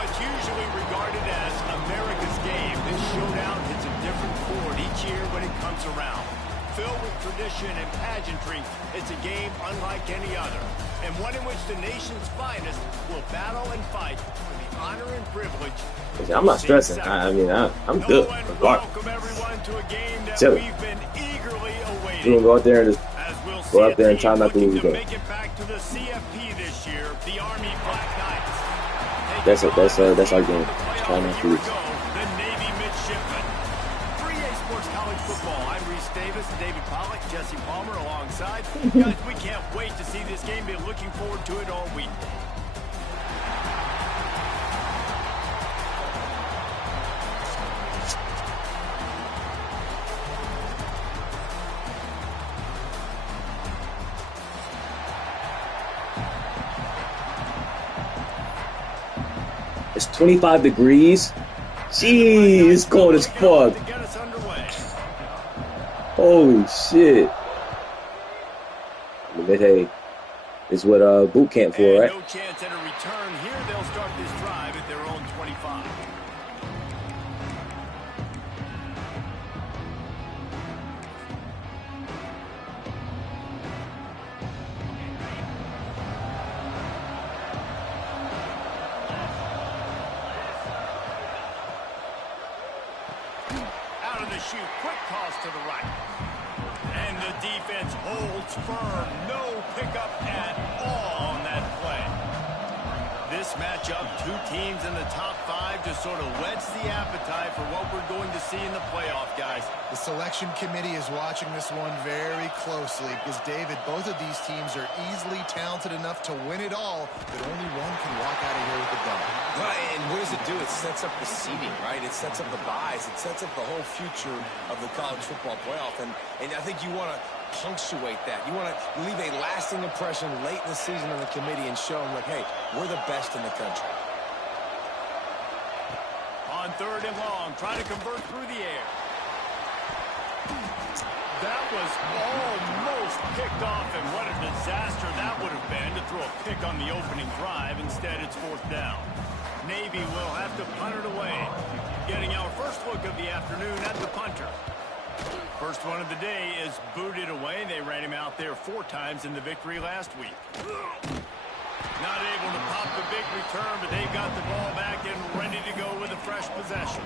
What's usually regarded as America's game, this showdown hits a different chord each year when it comes around. Filled with tradition and pageantry, it's a game unlike any other, and one in which the nation's finest will battle and fight for the honor and privilege. I'm not stressing. I'm good. Welcome everyone to a game that we've been egerly awaiting. We're gonna go out there and just go out there and try not to lose the game. Make it back to the CFP this year, the Army Black Knights. That's our game. Try not to lose. The Navy Midshipmen. 3A Sports College Football. I'm Reese Davis, David Pollack, Jesse Palmer alongside. Guys, we can't wait to see this game. Been looking forward to it all week. It's 25 degrees. Jeez, it's cold as fuck. Holy shit. But hey, it's what boot camp for, right? No chance at a return here. They'll start this drive at their own 25. Shoot, quick toss to the right. And the defense holds firm. No pickup at all on that play. This matchup, two teams in the top 5 just sort of whets the appetite for what we're going to see in the playoff, guys. The selection committee is watching this one very closely because, David, both of these teams are easily talented enough to win it all, but only one can walk out of here with the dub. Right, and what does it do? It sets up the seeding, right? It sets up the buys. It sets up the whole future of the college football playoff, and I think you want to punctuate that. You want to leave a lasting impression late in the season on the committee and show them, like, hey, we're the best in the country. On 3rd and long, trying to convert through the air. That was almost picked off, and what a disaster that would have been to throw a pick on the opening drive. Instead, it's 4th down. Navy will have to punt it away. Getting our first look of the afternoon at the punter. First one of the day is booted away. They ran him out there 4 times in the victory last week. Not able to pop the big return, but they've got the ball back and ready to go with a fresh possession.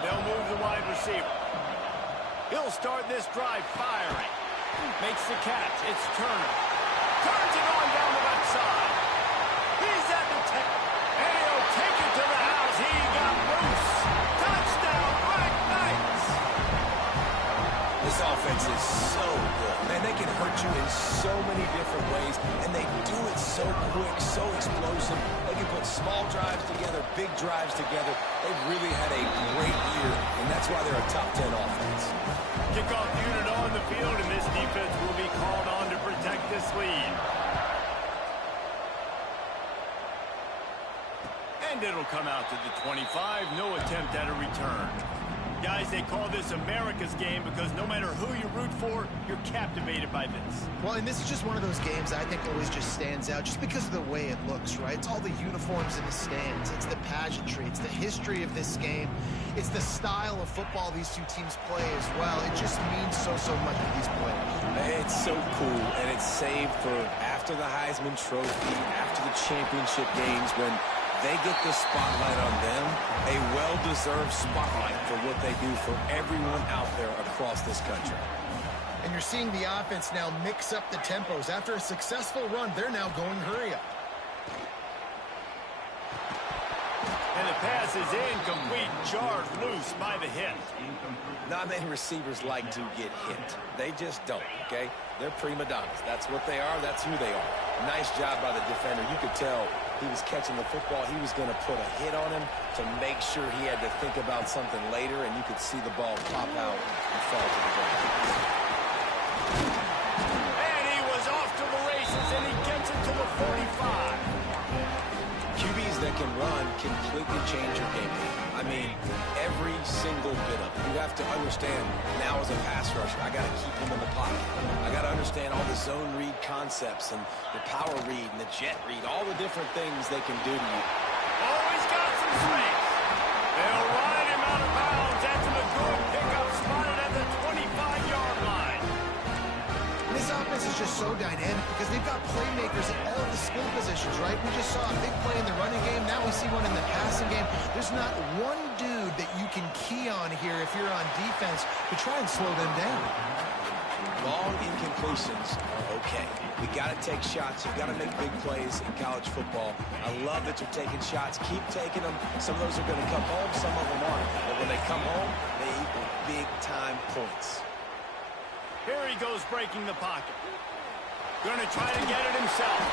They'll move the wide receiver. He'll start this drive firing. Makes the catch. It's Turner. Turns it on down the left side. He's at the 10. And he'll take it to the house. He got loose. Touchdown, Black Knights. This offense is so good. Man, they can hurt you in so many different ways, and they do it so quick, so explosive. They can put small drives together, big drives together. They've really had a great year, and that's why they're a top 10 offense. Kickoff unit on the field, and this defense will be called on to protect this lead. And it'll come out to the 25. No attempt at a return. Guys, they call this America's game because no matter who you root for, you're captivated by this. Well, and this is just one of those games I think always just stands out just because of the way it looks, right? It's all the uniforms in the stands. It's the pageantry. It's the history of this game. It's the style of football these two teams play as well. It just means so much to these players. It's so cool, and it's saved for after the Heisman Trophy, after the championship games, when they get the spotlight on them, a well-deserved spotlight for what they do for everyone out there across this country. And you're seeing the offense now mix up the tempos. After a successful run, they're now going hurry up. And the pass is incomplete, jarred loose by the hit. Not many receivers like to get hit. They just don't, okay? They're prima donnas. That's what they are. That's who they are. Nice job by the defender. You could tell he was catching the football. He was going to put a hit on him to make sure he had to think about something later, and you could see the ball pop out and fall to the ground. And he was off to the races, and he gets it to the 45. QBs that can run completely change your game plan. I mean, every single bit of it. You have to understand now as a pass rusher, I got to keep him in the pocket. I got to understand all the zone read concepts and the power read and the jet read, all the different things they can do to you. Oh, he's got some space. They'll ride him out of bounds. That's a good pickup, spotted at the 25-yard line. This offense is just so dynamic because they've got playmakers at all of the skill positions, right? We just saw a big play in the running game. Now we see one in the passing game. There's not one dude that you can key on here if you're on defense to try and slow them down. Long incompletions are okay. We got to take shots. You've got to make big plays in college football. I love that you're taking shots. Keep taking them. Some of those are going to come home. Some of them aren't. But when they come home, they equal big-time points. Here he goes breaking the pocket. Going to try to get it himself.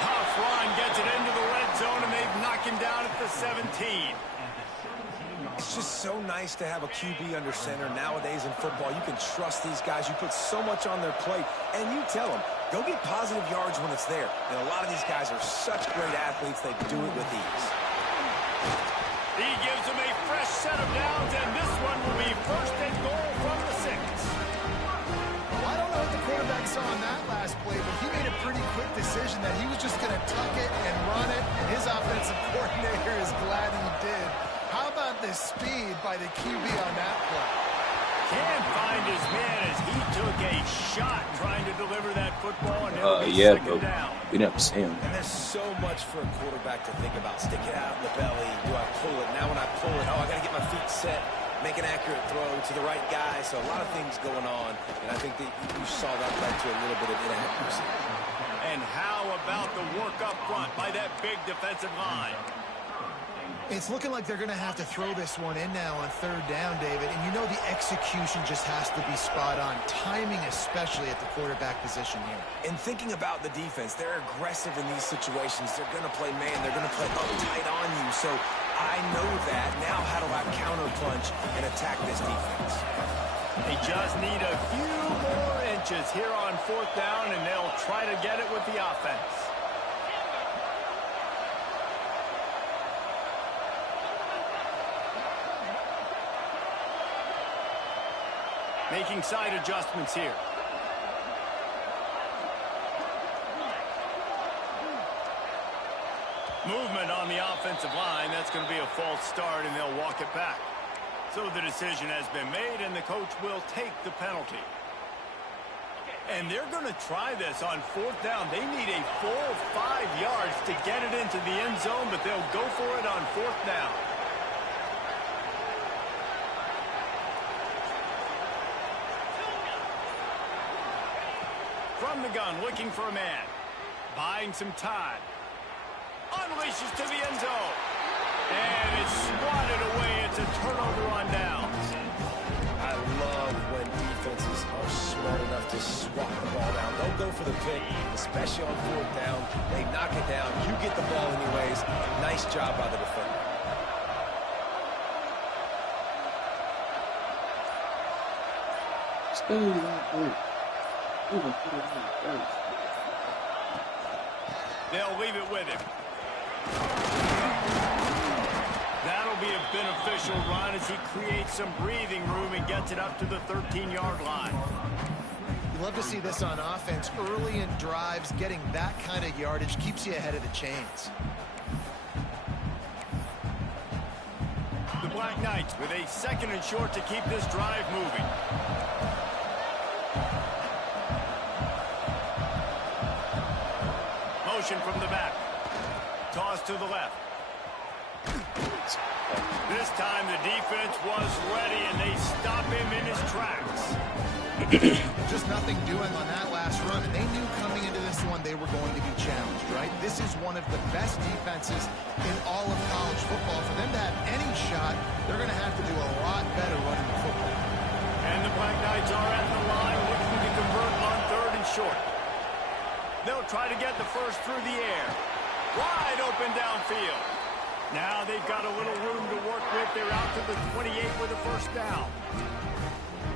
Tough run, gets it into the red zone, and they've knocked him down at the 17. It's just so nice to have a QB under center nowadays in football. You can trust these guys. You put so much on their plate, and you tell them, go get positive yards when it's there. And a lot of these guys are such great athletes, they do it with ease. He gives them a fresh set of downs, and this one will be first and goal from the 6. Well, I don't know what the quarterback saw on that last play, but he made a pretty quick decision that he was just going to tuck it and run it, and his offensive coordinator is glad he did. How about the speed by the QB on that play? Can't find his man as he took a shot trying to deliver that football, and it'll be yeah, second but down. we never see him. And there's so much for a quarterback to think about. Stick it out in the belly. Do I pull it? Now when I pull it, oh, I got to get my feet set. Make an accurate throw to the right guy. So a lot of things going on. And I think that you saw that led to a little bit of inaccuracy. And how about the work up front by that big defensive line? It's looking like they're going to have to throw this one in now on third down, David. And you know the execution just has to be spot on. Timing especially at the quarterback position here. And thinking about the defense, they're aggressive in these situations. They're going to play man. They're going to play uptight on you. So I know that. Now how do I counterpunch and attack this defense? They just need a few more inches here on fourth down, and they'll try to get it with the offense. Making side adjustments here. Movement on the offensive line. That's going to be a false start, and they'll walk it back. So the decision has been made, and the coach will take the penalty. And they're going to try this on fourth down. They need a full 5 yards to get it into the end zone, but they'll go for it on fourth down. From the gun, looking for a man. Buying some time. Unleashes to the end zone. And it's swatted away. It's a turnover on downs. I love when defenses are smart enough to swat the ball down. Don't go for the pick, especially on fourth down. They knock it down. You get the ball anyways. Nice job by the defender. They'll leave it with him. That'll be a beneficial run as he creates some breathing room and gets it up to the 13-yard line. You love to see this on offense. Early in drives, getting that kind of yardage keeps you ahead of the chains. The Black Knights with a second and short to keep this drive moving. Motion from the back. Toss to the left. This time the defense was ready, and they stop him in his tracks. Just nothing doing on that last run, and they knew coming into this one they were going to be challenged, right? This is one of the best defenses in all of college football. For them to have any shot, they're going to have to do a lot better running the football. And the Black Knights are at the line looking to convert on third and short. They'll try to get the first through the air. Wide open downfield. Now they've got a little room to work with. They're out to the 28 with a first down.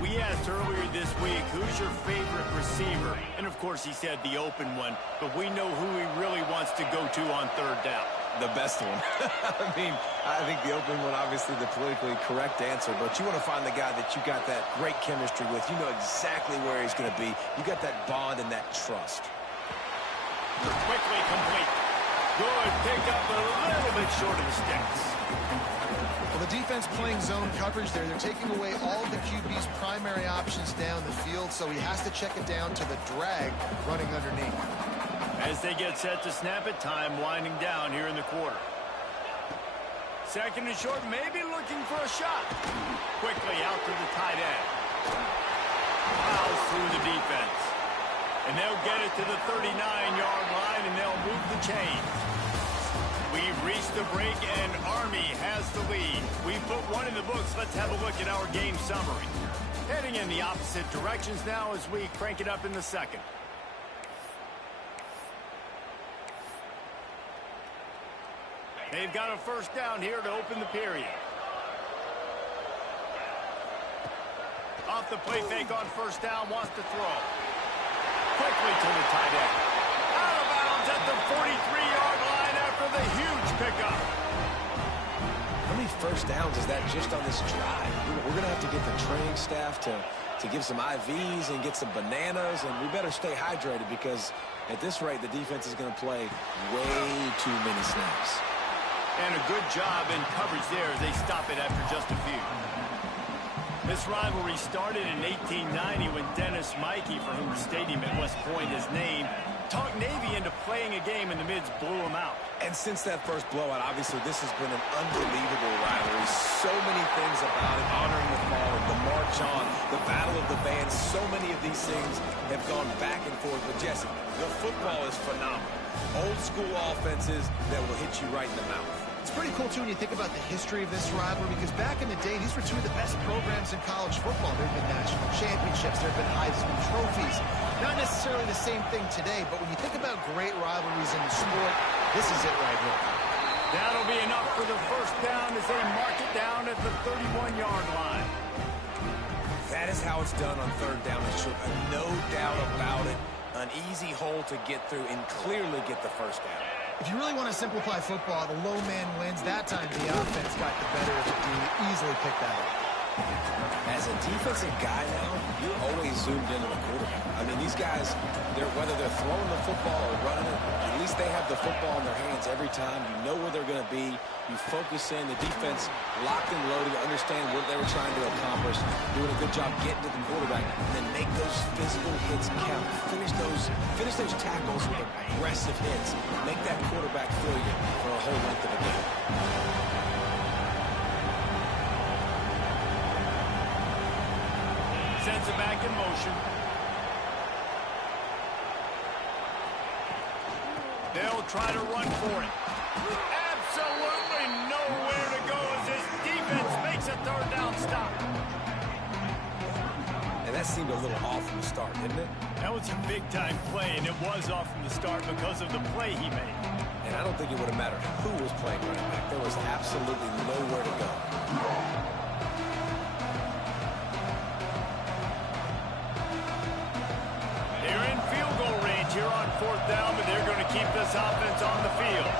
We asked earlier this week, who's your favorite receiver? And, of course, he said the open one, but we know who he really wants to go to on third down. The best one. I mean, I think the open one, obviously the politically correct answer, but you want to find the guy that you got that great chemistry with. You know exactly where he's going to be. You got that bond and that trust. Quickly complete. Good pick up, but a little bit short of the sticks. Well, the defense playing zone coverage there. They're taking away all the QB's primary options down the field, so he has to check it down to the drag running underneath. As they get set to snap it, time winding down here in the quarter. Second and short, maybe looking for a shot. Quickly out to the tight end. Fouls through the defense. And they'll get it to the 39-yard line, and they'll move the chains. We've reached the break, and Army has the lead. We've put one in the books. Let's have a look at our game summary. Heading in the opposite directions now as we crank it up in the second. They've got a first down here to open the period. Off the play fake on first down, wants to throw. Quickly to the tight end. Out of bounds at the 43-yard line after the huge pickup. How many first downs is that just on this drive? We're going to have to get the training staff to give some IVs and get some bananas, and we better stay hydrated because at this rate, the defense is going to play way too many snaps. And a good job in coverage there as they stop it after just a few. This rivalry started in 1890 when Dennis Mikey, for whom the stadium at West Point is named, talked Navy into playing a game and the Mids blew them out. And since that first blowout, obviously this has been an unbelievable rivalry. So many things about it, honoring the fallen, the march on, the battle of the bands. So many of these things have gone back and forth. But Jesse, the football is phenomenal. Old school offenses that will hit you right in the mouth. It's pretty cool, too, when you think about the history of this rivalry, because back in the day, these were two of the best programs in college football. There have been national championships. There have been Heisman trophies. Not necessarily the same thing today, but when you think about great rivalries in the sport, this is it right here. That'll be enough for the first down as they mark it down at the 31-yard line. That is how it's done on third down and short. No doubt about it. An easy hole to get through and clearly get the first down. If you really want to simplify football, the low man wins. That time the offense got the better of the D. Easily picked that up. As a defensive guy now, you're always zoomed into the quarterback. I mean, these guys, whether they're throwing the football or running it, at least they have the football in their hands every time. You know where they're going to be. You focus in. The defense locked and loaded, understand what they were trying to accomplish, doing a good job getting to the quarterback, and then make those physical hits count. Finish those tackles with aggressive hits. Make that quarterback feel you for a whole length of the game. Sends it back in motion. They'll try to run for it. Absolutely nowhere to go as this defense makes a third down stop. And that seemed a little off from the start, didn't it? That was a big-time play, and it was off from the start because of the play he made. And I don't think it would have mattered who was playing running back. There was absolutely nowhere to go. They're in field goal range here on fourth down, but they're going to keep this offense on the field.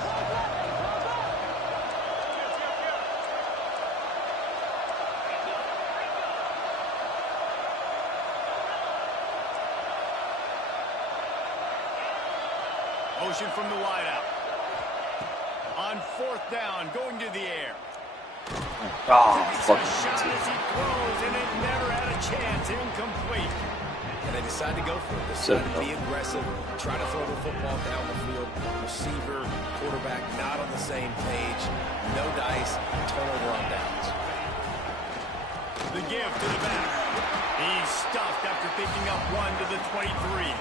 Motion from the wideout. On fourth down, going to the air. Oh, fuck. Shot as he throws, and it never had a chance. Incomplete. And they decide to go for it. They decide to be aggressive, try to throw the football down the field. Receiver, quarterback, not on the same page. No dice, turnover on downs. The give to the back. He's stuffed after picking up one to the 23.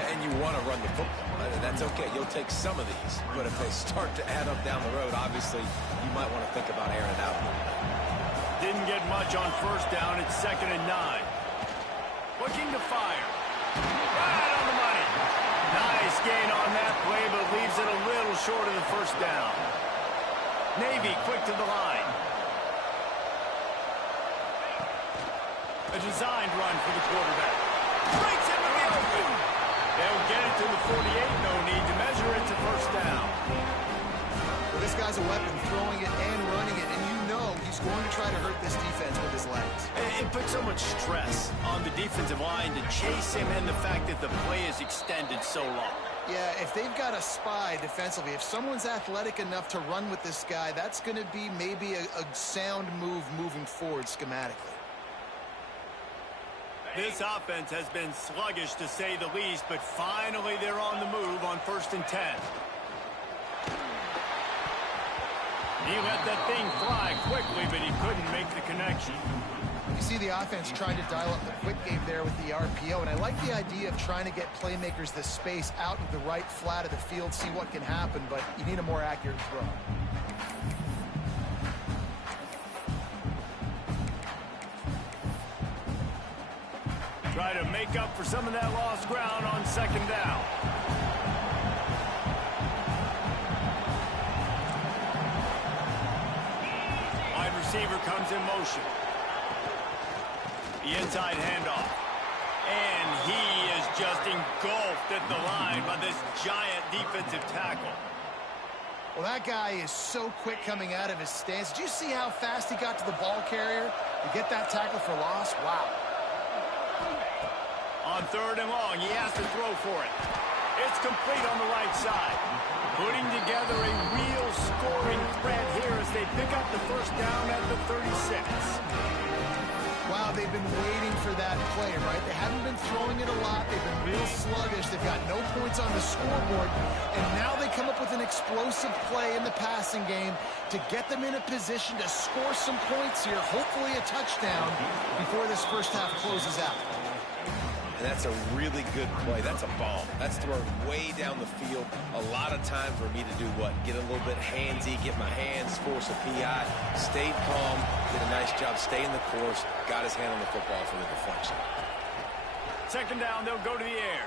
And you want to run the football. That's okay. You'll take some of these. But if they start to add up down the road, obviously, you might want to think about airing it out a little bit. Didn't get much on first down. It's 2nd and 9. Looking to fire. Right on the money. Nice gain on that play, but leaves it a little short of the first down. Navy quick to the line. A designed run for the quarterback. Breaks into the open. They'll get it to the 48. No need to measure it to first down. Well, this guy's a weapon, throwing it and running it, and you know he's going to try to hurt this defense with his legs. It puts so much stress on the defensive line to chase him, and the fact that the play is extended so long. Yeah, if they've got a spy defensively, if someone's athletic enough to run with this guy, that's going to be maybe a sound move moving forward schematically. This offense has been sluggish, to say the least, but finally they're on the move on 1st and 10. He let that thing fly quickly, but he couldn't make the connection. You see the offense trying to dial up the quick game there with the RPO, and I like the idea of trying to get playmakers the space out of the right flat of the field, see what can happen, but you need a more accurate throw. Try to make up for some of that lost ground on 2nd down. Wide receiver comes in motion. The inside handoff. And he is just engulfed at the line by this giant defensive tackle. Well, that guy is so quick coming out of his stance. Did you see how fast he got to the ball carrier to get that tackle for loss? Wow. On 3rd and long, he has to throw for it. It's complete on the right side. Putting together a real scoring threat here as they pick up the 1st down at the 36. Wow, they've been waiting for that play, right? They haven't been throwing it a lot. They've been real sluggish. They've got no points on the scoreboard. And now they come up with an explosive play in the passing game to get them in a position to score some points here, hopefully a touchdown, before this first half closes out. And that's a really good play. That's a bomb. That's thrown way down the field. A lot of time for me to do what? Get a little bit handsy, get my hands, force a PI. Stayed calm, did a nice job staying the course, got his hand on the football for the deflection. 2nd down, they'll go to the air.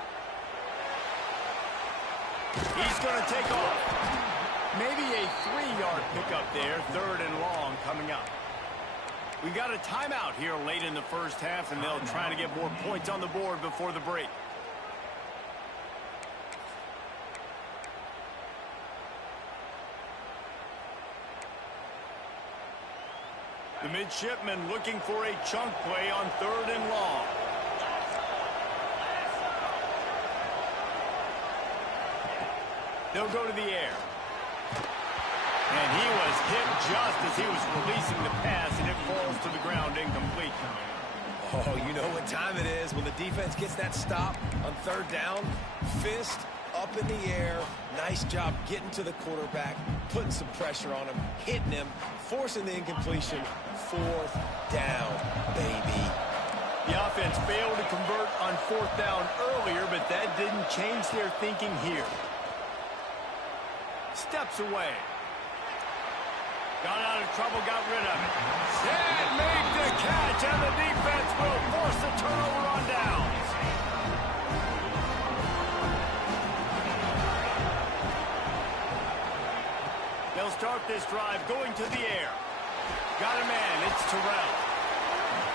He's going to take off. Maybe a 3-yard pickup there, 3rd and long coming up. We got a timeout here late in the first half, and they'll try to get more points on the board before the break. The midshipman looking for a chunk play on 3rd and long. They'll go to the air. And he was hit just as he was releasing the pass, and it falls to the ground incomplete. Oh, you know what time it is when the defense gets that stop on 3rd down. Fist up in the air. Nice job getting to the quarterback, putting some pressure on him, hitting him, forcing the incompletion. 4th down, baby. The offense failed to convert on 4th down earlier, but that didn't change their thinking here. Steps away. Got out of trouble, got rid of it. And make the catch, and the defense will force the turnover on downs. They'll start this drive going to the air. Got a man, it's Terrell.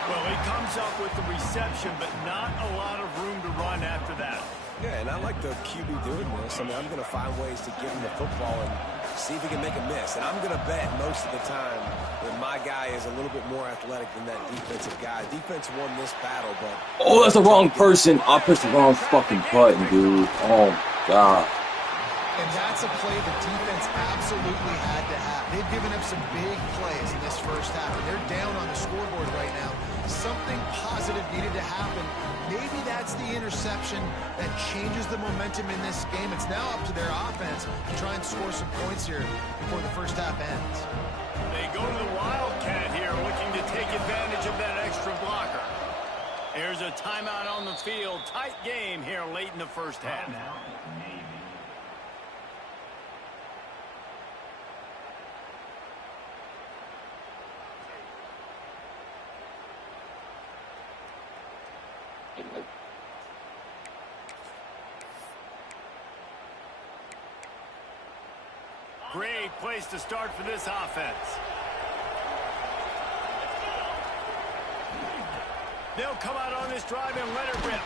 Well, he comes up with the reception, but not a lot of room to run after that. Yeah, and I like the QB doing this. I mean, I'm going to find ways to give him the football and see if he can make a miss. And I'm going to bet most of the time that my guy is a little bit more athletic than that defensive guy. Defense won this battle, but... Oh, that's the wrong person. I pressed the wrong fucking button, dude. Oh, God. And that's a play the defense absolutely had to have. They've given up some big plays in this first half, and they're down on the scoreboard right now. Something positive needed to happen. Maybe that's the interception that changes the momentum in this game. It's now up to their offense to try and score some points here before the first half ends. They go to the Wildcat here, looking to take advantage of that extra blocker. Here's a timeout on the field. Tight game here late in the first half. Great place to start for this offense. They'll come out on this drive and let it rip.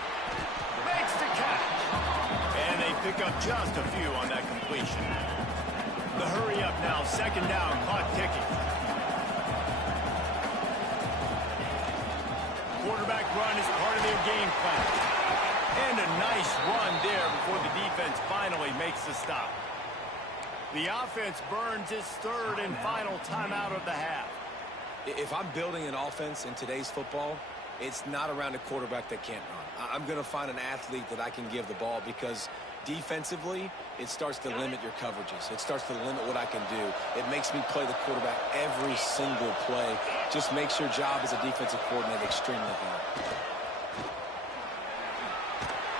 Makes the catch. And they pick up just a few on that completion. The hurry up now, second down, clock ticking. Quarterback run is part of their game plan. And a nice run there before the defense finally makes the stop. The offense burns its third and final timeout of the half. If I'm building an offense in today's football, it's not around a quarterback that can't run. I'm going to find an athlete that I can give the ball because defensively, it starts to limit your coverages. It starts to limit what I can do. It makes me play the quarterback every single play. Just makes your job as a defensive coordinator extremely hard.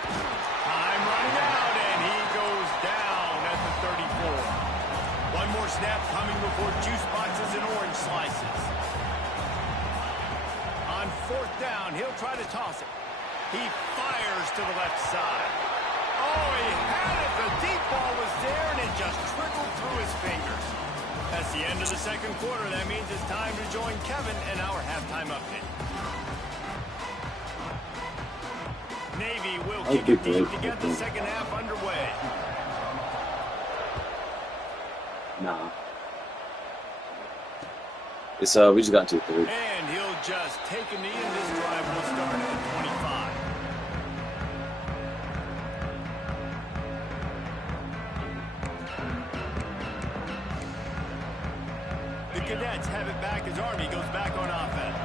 Time running out, and he goes down at the 34. One more snap coming before juice boxes and orange slices. On fourth down, he'll try to toss it. He fires to the left side. Oh, he had it. The deep ball was there, and it just trickled through his fingers. That's the end of the second quarter. That means it's time to join Kevin in our halftime update. Navy will kick it deep to get the second half underway. Nah. It's we just got into the third. And he'll just take a knee, and this drive will start at the 25. The Cadets have it back as Army goes back on offense.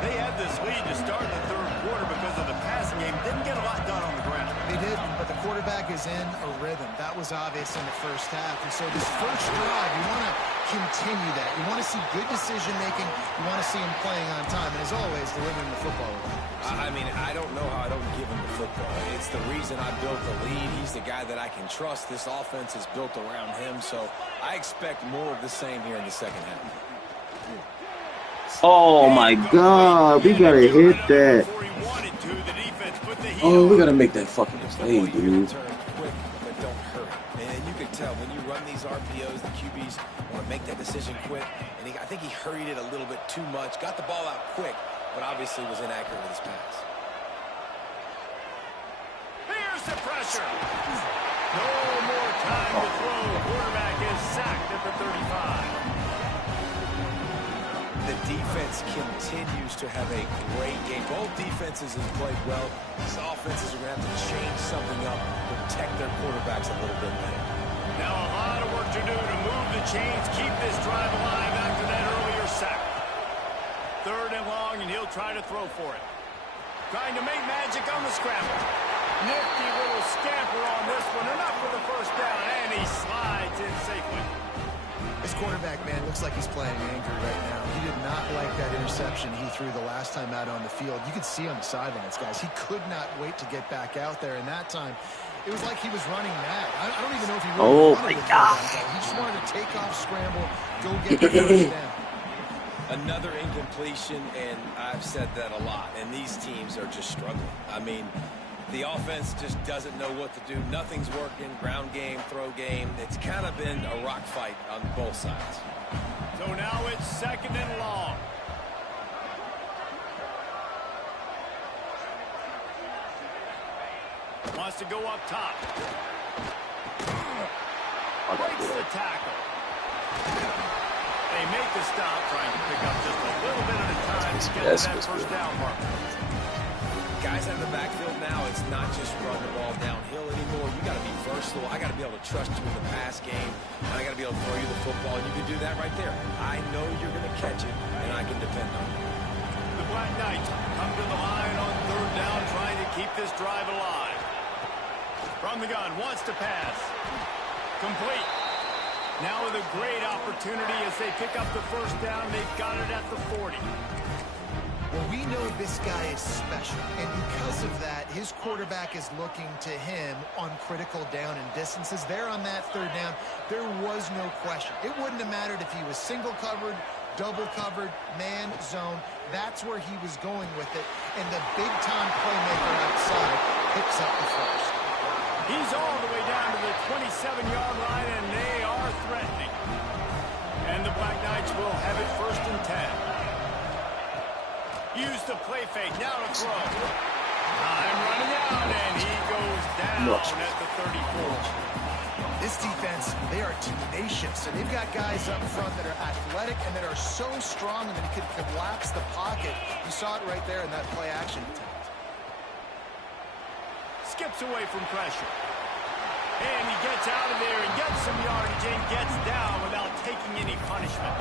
They had this lead to start the third quarter because of the passing game. Didn't get a lot done on the ground. They did, but the quarterback is in a rhythm. That was obvious in the first half. And so this first drive, you want to continue that. You want to see good decision-making. You want to see him playing on time. And as always, delivering the football. I mean, I don't know how I don't give him the football. It's the reason I built the lead. He's the guy that I can trust. This offense is built around him. So I expect more of the same here in the second half. Oh my God, we gotta hit that. Oh, we gotta make that fucking play, dude. Quick, but don't hurt. And you can tell when you run these RPOs, the QBs want to make that decision quick. And I think he hurried it a little bit too much. Got the ball out quick, but obviously was inaccurate with his pass. Here's the pressure. No more time to throw. Quarterback is sacked at the 35. The defense continues to have a great game. Both defenses have played well. These offenses are going to have to change something up, protect their quarterbacks a little bit better. Now a lot of work to do to move the chains, keep this drive alive after that earlier sack. Third and long, and he'll try to throw for it. Trying to make magic on the scramble. Nifty little scamper on this one. Enough for the first down, and he slides in safely. This quarterback, man, looks like he's playing angry right now. He did not like that interception he threw the last time out on the field. You could see on the sidelines, guys. He could not wait to get back out there. And that time, it was like he was running mad. I don't even know if he really wanted to throw that ball. He just wanted to take off, scramble, go get the first down. Another incompletion, and I've said that a lot. And these teams are just struggling. I mean, the offense just doesn't know what to do. Nothing's working. Ground game, throw game. It's kind of been a rock fight on both sides. So now it's second and long. Wants to go up top. Breaks the tackle. They make the stop, trying to pick up just a little bit at a time to get to that first down mark. Guys out of the backfield now, it's not just run the ball downhill anymore. You got to be versatile. I got to be able to trust you in the pass game, and I got to be able to throw you the football, and you can do that right there. I know you're going to catch it, and I can depend on it. The Black Knights come to the line on third down, trying to keep this drive alive. From the gun, wants to pass. Complete. Now with a great opportunity as they pick up the first down. They've got it at the 40. Well, we know this guy is special, and because of that, his quarterback is looking to him on critical down and distances. There on that third down, there was no question. It wouldn't have mattered if he was single covered, double covered, man, zone. That's where he was going with it, and the big-time playmaker outside picks up the first. He's all the way down to the 27-yard line, and they are threatening. And the Black Knights will have it first and 10. Use the play fake, now to throw. Time running out, and he goes down at the 34. This defense, they are tenacious, and they've got guys up front that are athletic and that are so strong and that can collapse the pocket. You saw it right there in that play action attempt. Skips away from pressure. And he gets out of there and gets some yardage and gets down without taking any punishment.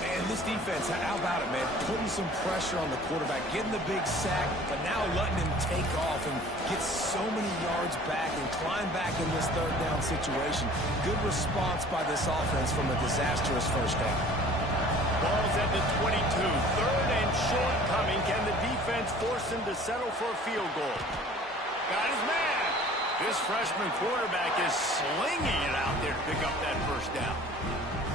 Man, this defense, how about it, man? Putting some pressure on the quarterback, getting the big sack, but now letting him take off and get so many yards back and climb back in this third down situation. Good response by this offense from a disastrous first down. Ball's at the 22. Third and short coming. Can the defense force him to settle for a field goal? Got his man. This freshman quarterback is slinging it out there to pick up that first down.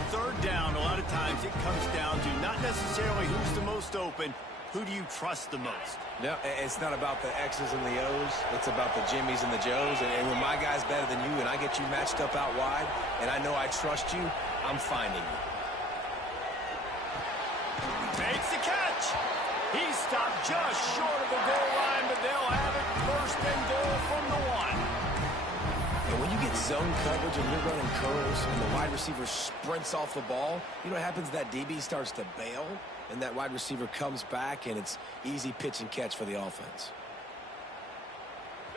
Third down, a lot of times it comes down to not necessarily who's the most open, who do you trust the most? No, it's not about the X's and the O's. It's about the Jimmys and the Joes. And when my guy's better than you and I get you matched up out wide and I know I trust you, I'm finding you. Makes the catch. He stopped just short of the goal line, but they'll have it first and goal from the 1. And when you get zone coverage and you're running curls and the wide receiver sprints off the ball, you know what happens? That DB starts to bail, and that wide receiver comes back, and it's easy pitch and catch for the offense.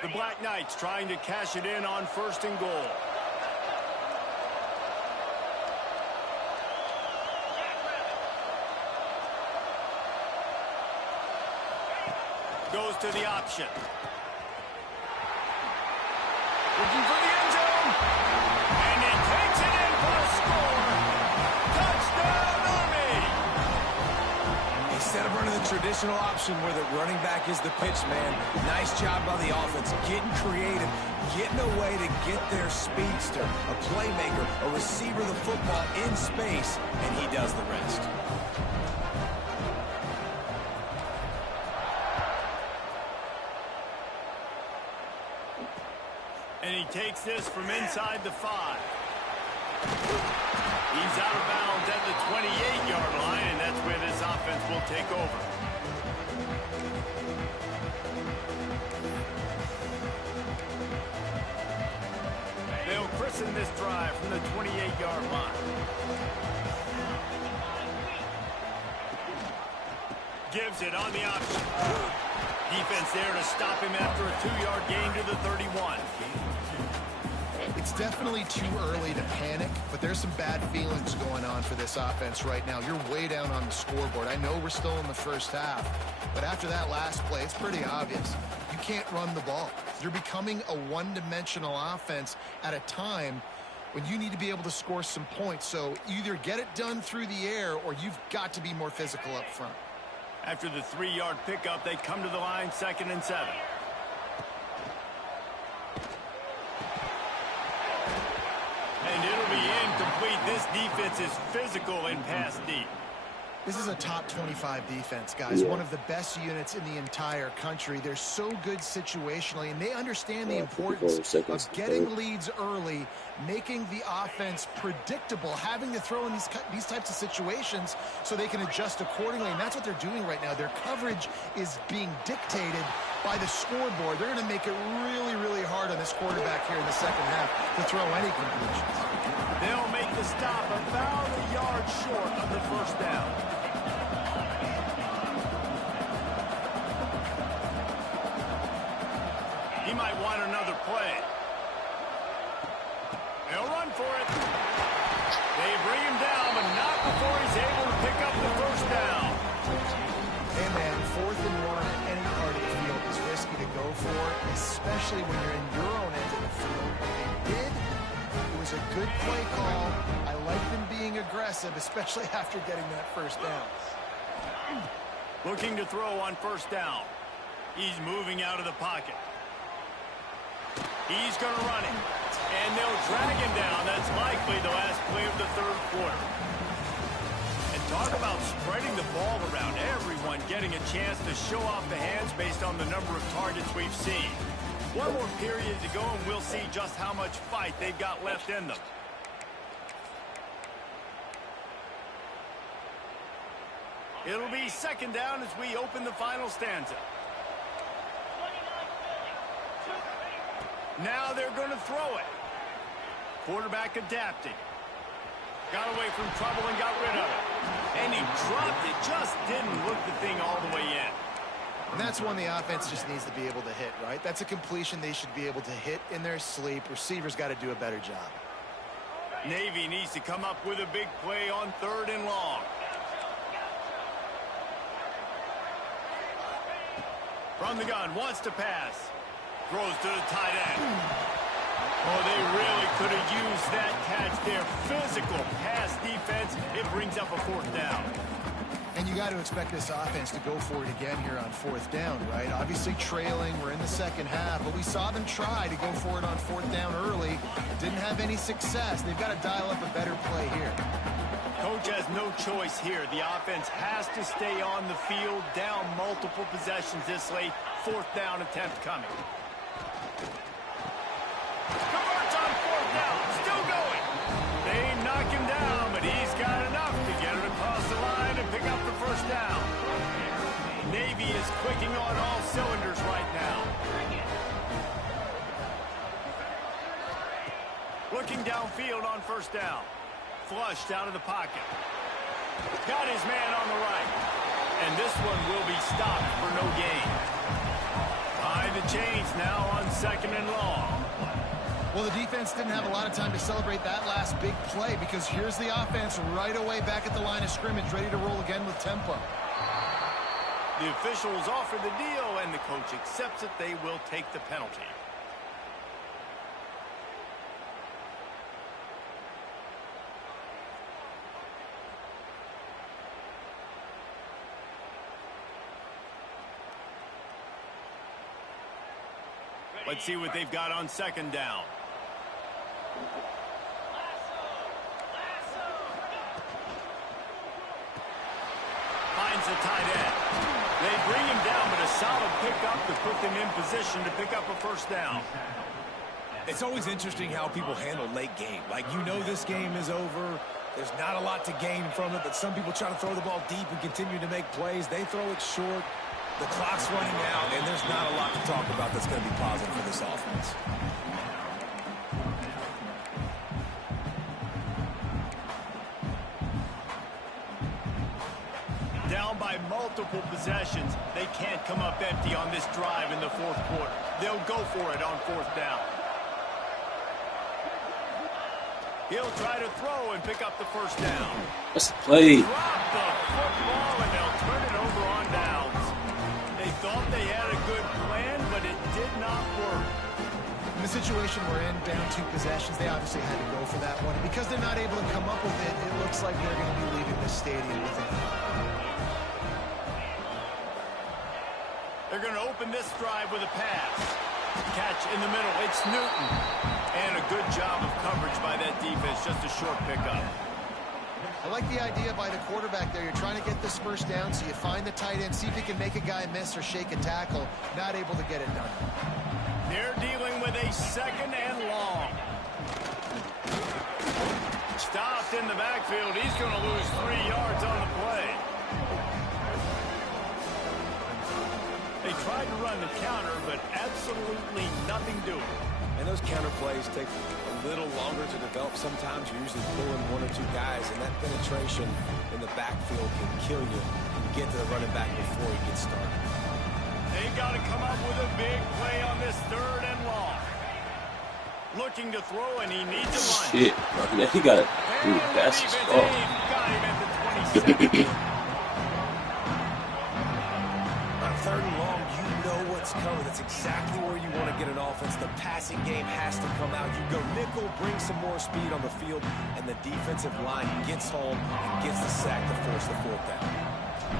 The Black Knights trying to cash it in on first and goal. Goes to the option. Looking for the end zone. And he takes it in for a score. Touchdown, Army! Instead of running the traditional option where the running back is the pitch man, nice job by the offense, getting creative, getting a way to get their speedster, a playmaker, a receiver the football in space, and he does the rest. And he takes this from inside the 5. He's out of bounds at the 28-yard line, and that's where this offense will take over. They'll christen this drive from the 28-yard line. Gives it on the option. Defense there to stop him after a 2-yard gain to the 31. It's definitely too early to panic, but there's some bad feelings going on for this offense right now. You're way down on the scoreboard. I know we're still in the first half, but after that last play, it's pretty obvious. You can't run the ball. You're becoming a one-dimensional offense at a time when you need to be able to score some points. So either get it done through the air or you've got to be more physical up front. After the 3-yard pickup, they come to the line, 2nd and 7. And it'll be incomplete. This defense is physical and pass deep. This is a top 25 defense, guys. One of the best units in the entire country. They're so good situationally, and they understand the importance of getting leads early, making the offense predictable, having to throw in these types of situations so they can adjust accordingly, and that's what they're doing right now. Their coverage is being dictated by the scoreboard. They're going to make it really, really hard on this quarterback here in the second half to throw any completions. They'll make the stop about a yard short of the first down. He might want another play. They'll run for it. They bring him down, but not before he's able to pick up the first down. Hey, man, 4th and 1 at any part of the field is risky to go for, especially when you're in your own end of the field. What they did, it was a good play call. I like them being aggressive, especially after getting that first down. Looking to throw on first down. He's moving out of the pocket. He's going to run it. And they'll drag him down. That's likely the last play of the third quarter. And talk about spreading the ball around. Everyone getting a chance to show off the hands based on the number of targets we've seen. One more period to go, and we'll see just how much fight they've got left in them. It'll be 2nd down as we open the final stanza. Now they're going to throw it. Quarterback adapting. Got away from trouble and got rid of it. And he dropped it. Just didn't look the thing all the way in. And that's one the offense just needs to be able to hit, right? That's a completion they should be able to hit in their sleep. Receivers got to do a better job. Navy needs to come up with a big play on 3rd and long. From the gun, wants to pass. Throws to the tight end. Oh, they really could have used that catch there. Physical pass defense. It brings up a 4th down. And you got to expect this offense to go for it again here on 4th down, right? Obviously trailing. We're in the second half, but we saw them try to go for it on 4th down early. Didn't have any success. They've got to dial up a better play here. Coach has no choice here. The offense has to stay on the field, down multiple possessions this late. 4th down attempt coming. Converts on 4th down. Still going. They knock him down, but he's got enough to get it across the line and pick up the 1st down. Navy is clicking on all cylinders right now. Looking downfield on 1st down. Flushed out of the pocket. Got his man on the right. And this one will be stopped for no gain. Behind the chains now on 2nd and long. Well, the defense didn't have a lot of time to celebrate that last big play because here's the offense right away back at the line of scrimmage, ready to roll again with tempo. The officials offer the deal, and the coach accepts it. They will take the penalty. Let's see what they've got on 2nd down. Finds the tight end. They bring him down, but a solid pickup to put them in position to pick up a 1st down. It's always interesting how people handle late game. Like, you know this game is over. There's not a lot to gain from it, but some people try to throw the ball deep and continue to make plays. They throw it short. The clock's running out, and there's not a lot to talk about that's going to be positive for this offense. Down by multiple possessions. They can't come up empty on this drive in the 4th quarter. They'll go for it on 4th down. He'll try to throw and pick up the 1st down. Let's play. Drop the football, and they'll turn it over on downs. They thought they had a good plan, but it did not work. In the situation we're in, down 2 possessions, they obviously had to go for that one. And because they're not able to come up with it, it looks like they're going to be leaving the stadium with it. They're going to open this drive with a pass. Catch in the middle. It's Newton. And a good job of coverage by that defense. Just a short pickup. I like the idea by the quarterback there. You're trying to get this 1st down, so you find the tight end, see if he can make a guy miss or shake a tackle. Not able to get it done. They're dealing with a 2nd and long. Stopped in the backfield. He's going to lose 3 yards on the play. They tried to run the counter, but absolutely nothing doing. And those counter plays take a little longer to develop. Sometimes you're usually pulling 1 or 2 guys, and that penetration in the backfield can kill you. You get to the running back before he gets started. They got to come up with a big play on this 3rd and long. Looking to throw, and he needs a run. Shit, bro. He got it. Dude, that's his fault. Got him at the 27. On 3rd and long, you know what's coming. That's exactly where you want to get an offense. The passing game has to come out. You go nickel, bring some more speed on the field, and the defensive line gets home and gets the sack to force the 4th down.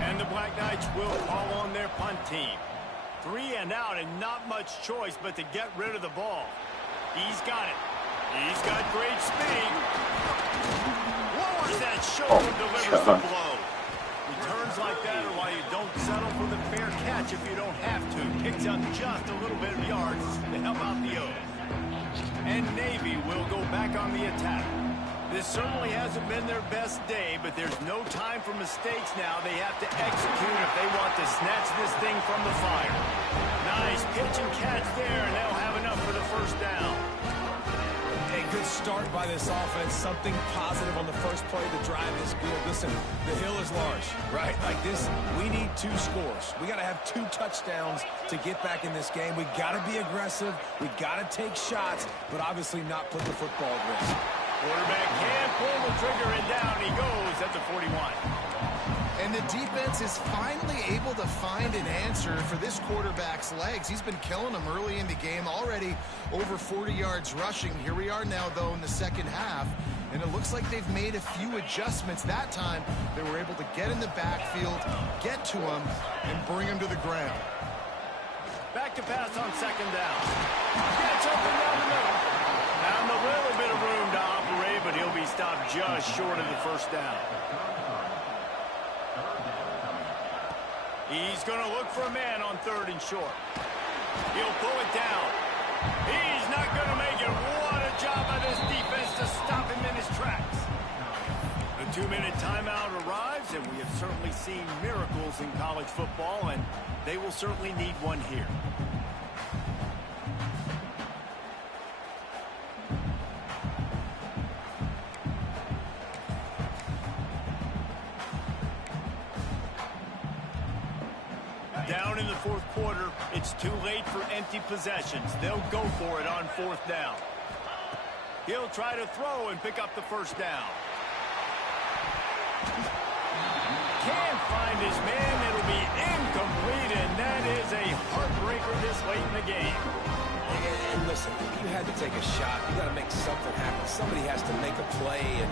And the Black Knights will call on their punt team. 3 and out, and not much choice but to get rid of the ball. He's got it. He's got great speed. Lowers that shoulder, delivers the blow. Returns like that are why you don't settle for the fair catch if you don't have to. Picks up just a little bit of yards to help out the O's. And Navy will go back on the attack. This certainly hasn't been their best day, but there's no time for mistakes now. They have to execute if they want to snatch this thing from the fire. Nice pitch and catch there, and they'll have enough for the first down. A good start by this offense. Something positive on the first play to drive this field. Listen, the hill is large, right? Like this, we need 2 scores. We got to have 2 touchdowns to get back in this game. We got to be aggressive. We got to take shots, but obviously not put the football at risk. Quarterback can pull the trigger, and down he goes at the 41. And the defense is finally able to find an answer for this quarterback's legs. He's been killing them early in the game, already over 40 yards rushing. Here we are now, though, in the second half, and it looks like they've made a few adjustments. That time, they were able to get in the backfield, get to him, and bring him to the ground. Back to pass on second down. Gets open down the middle. Found a little bit of room to operate, but he'll be stopped just short of the first down. He's going to look for a man on 3rd and short. He'll pull it down. He's not going to make it. What a job by this defense to stop him in his tracks. The 2-minute timeout arrives, and we have certainly seen miracles in college football, and they will certainly need one here. Down in the 4th quarter, it's too late for empty possessions. They'll go for it on 4th down. He'll try to throw and pick up the first down. Can't find his man. It'll be incomplete, and that is a heartbreaker this late in the game. And listen, you had to take a shot. You got to make something happen. Somebody has to make a play and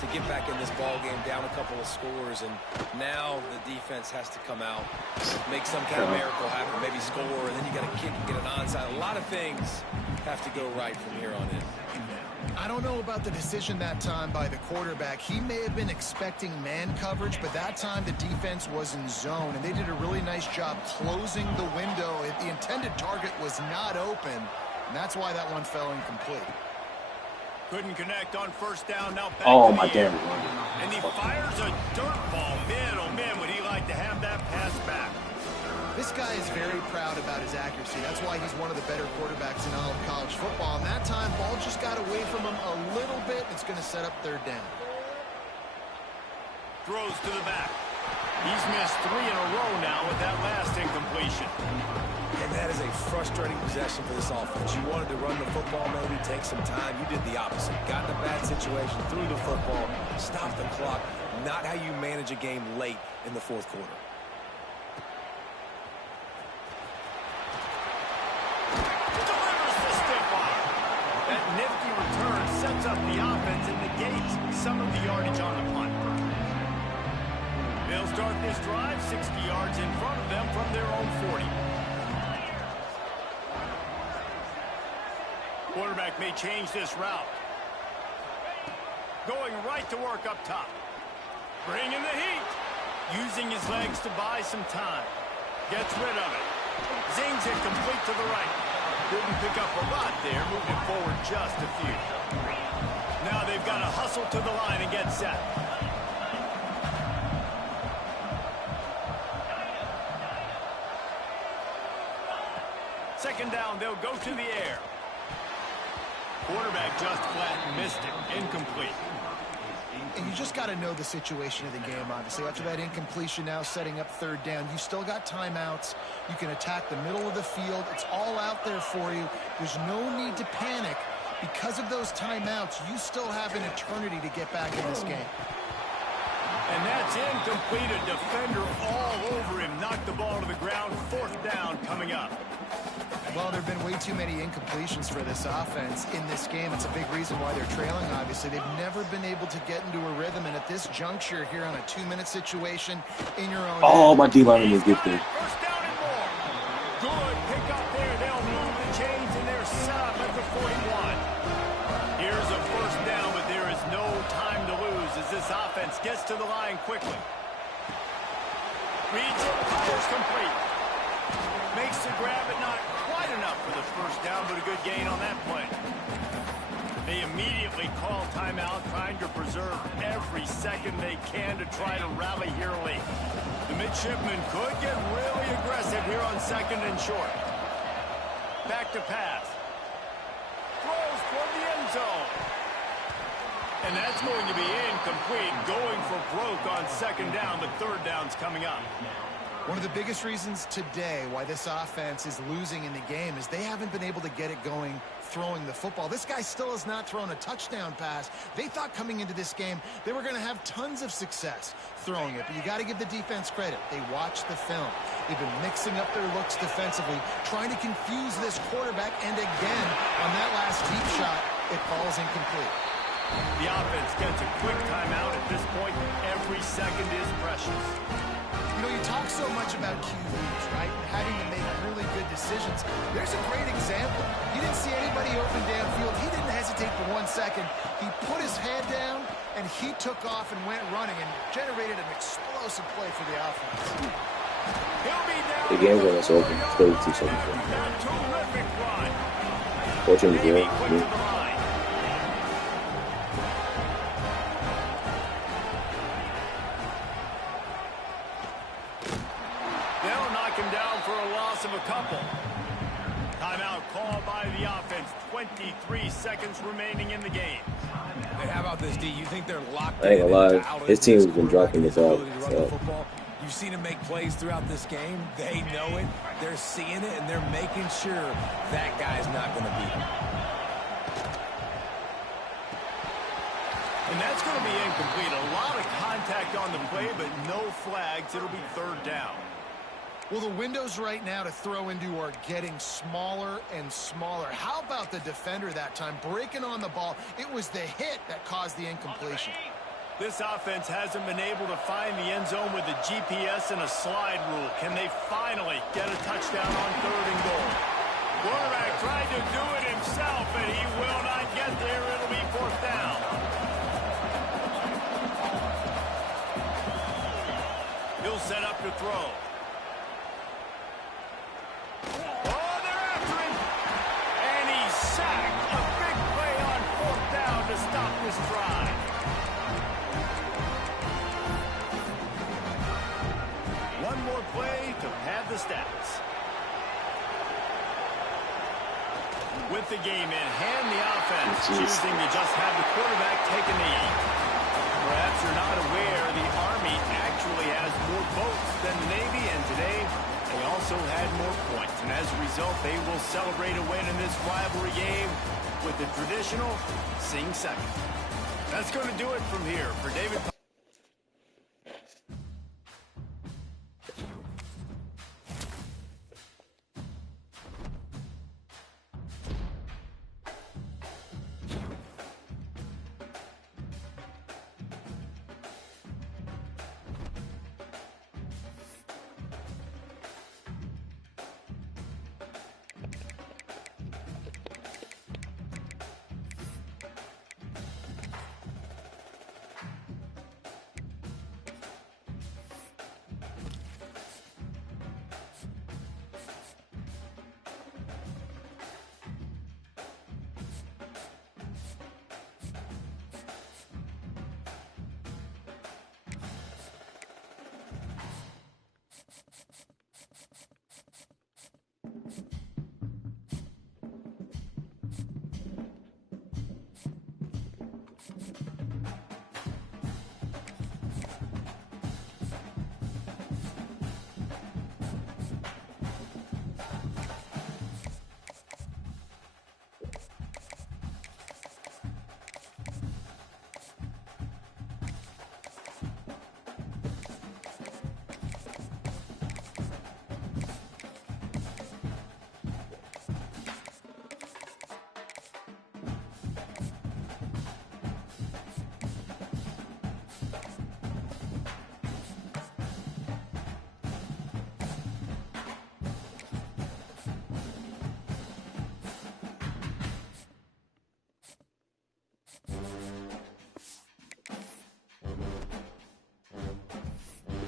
to get back in this ball game, down a couple of scores, and now the defense has to come out, make some kind of miracle happen, maybe score, and then you got to kick and get an onside. A lot of things have to go right from here on in. I don't know about the decision that time by the quarterback. He may have been expecting man coverage, but that time the defense was in zone, and they did a really nice job closing the window. The intended target was not open, and that's why that one fell incomplete. Couldn't connect on first down. Now back Oh, to my the damn. air. And he fires a dirt ball. Man, oh man, would he like to have that pass back. This guy is very proud about his accuracy. That's why he's one of the better quarterbacks in all of college football. And that time, ball just got away from him a little bit. It's going to set up 3rd down. Throws to the back. He's missed 3 in a row now with that last incompletion. And that is a frustrating possession for this offense. You wanted to run the football, maybe take some time. You did the opposite. Got in a bad situation, threw the football, stopped the clock. Not how you manage a game late in the 4th quarter. That nifty return sets up the offense and negates some of the yardage on the punt. They'll start this drive 60 yards in front of them from their own 40. Quarterback may change this route. Going right to work up top. Bringing the heat. Using his legs to buy some time. Gets rid of it. Zings it complete to the right. Didn't pick up a lot there, moving forward just a few. Now they've got to hustle to the line and get set. Second down, they'll go to the air. Quarterback just flat missed it. Incomplete. And you just got to know the situation of the game, obviously. After that incompletion, now setting up 3rd down. You still got timeouts. You can attack the middle of the field. It's all out there for you. There's no need to panic. Because of those timeouts, you still have an eternity to get back in this game. And that's incomplete. A defender all over him. Knocked the ball to the ground. 4th down coming up. Well, there have been way too many incompletions for this offense in this game. It's a big reason why they're trailing, obviously. They've never been able to get into a rhythm, and at this juncture here on a 2-minute situation in your own... Oh, my D-line didn't get there. First down and more. Good pick up there. They'll move the chains, and they're set up at the 41. Here's a first down, but there is no time to lose as this offense gets to the line quickly. Reads it, fires complete. Makes the grab, but not quite enough for the first down, but a good gain on that play. They immediately call timeout, trying to preserve every second they can to try to rally here late. The midshipmen could get really aggressive here on 2nd and short. Back to pass. Throws toward the end zone. And that's going to be incomplete. Going for broke on 2nd down, but 3rd down's coming up. One of the biggest reasons today why this offense is losing in the game is they haven't been able to get it going throwing the football. This guy still has not thrown a touchdown pass. They thought coming into this game they were going to have tons of success throwing it, but you got to give the defense credit. They watched the film. They've been mixing up their looks defensively, trying to confuse this quarterback, and again, on that last deep shot, it falls incomplete. The offense gets a quick timeout at this point. Every second is precious. You know, you talk so much about QBs, right? And having to make really good decisions. There's a great example. He didn't see anybody open downfield. He didn't hesitate for 1 second. He put his head down, and he took off and went running and generated an explosive play for the offense. The game's almost over. 32 seconds left. Fortunately, Of a couple. Timeout called by the offense. 23 seconds remaining in the game. Hey, how about this, D? You think they're locked I ain't in? gonna lie, his team's been dropping the ball. So. You've seen him make plays throughout this game. They know it. They're seeing it, and they're making sure that guy's not going to beat him. And that's going to be incomplete. A lot of contact on the play, but no flags. It'll be 3rd down. Well, the windows right now to throw into are getting smaller and smaller. How about the defender that time breaking on the ball? It was the hit that caused the incompletion. This offense hasn't been able to find the end zone with a GPS and a slide rule. Can they finally get a touchdown on 3rd and goal? Quarterback tried to do it himself, and he will not get there. It'll be 4th down. He'll set up to throw. One more play to pad the stats. With the game in hand, the offense choosing to just have the quarterback take a knee. Perhaps you're not aware the Army actually has more votes than the Navy, and today they also had more points. And as a result, they will celebrate a win in this rivalry game with the traditional sing second. That's going to do it from here for David.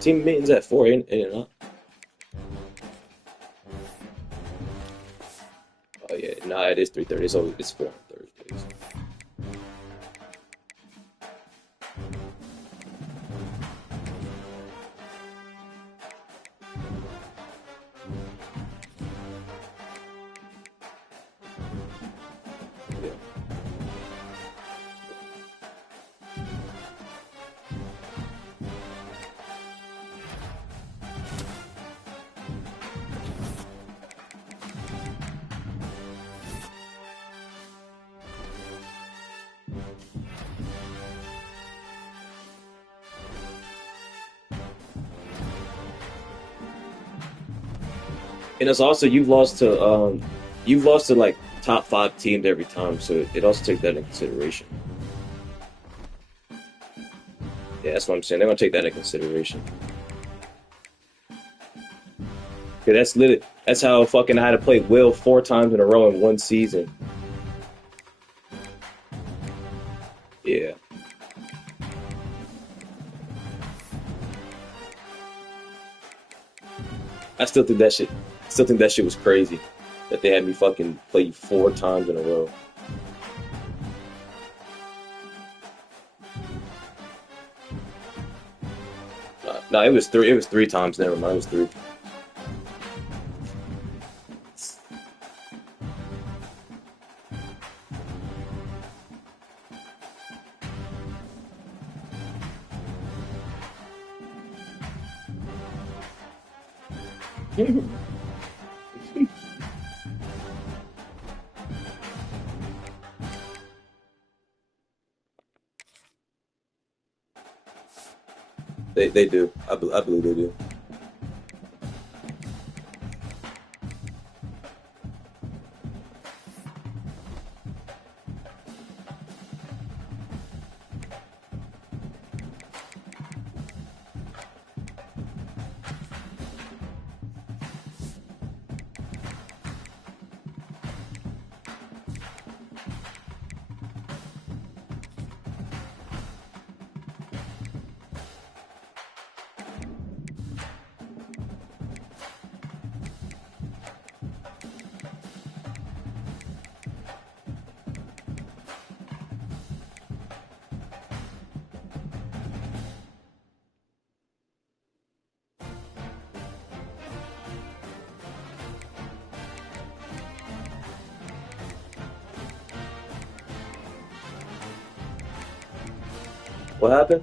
Team meeting's at 4, ain't it not? Oh yeah, nah, it is 3:30, so it's 4 on Thursdays. And it's also you've lost to like top 5 teams every time, so it also takes that into consideration. Yeah, that's what I'm saying. They're gonna take that into consideration. Yeah, that's how fucking I had to play Will 4 times in a row in one season. Yeah. I still think that shit was crazy. That they had me fucking play 4 times in a row. No, it was 3 times, never mind, it was 3. They do. I believe they do. What happened?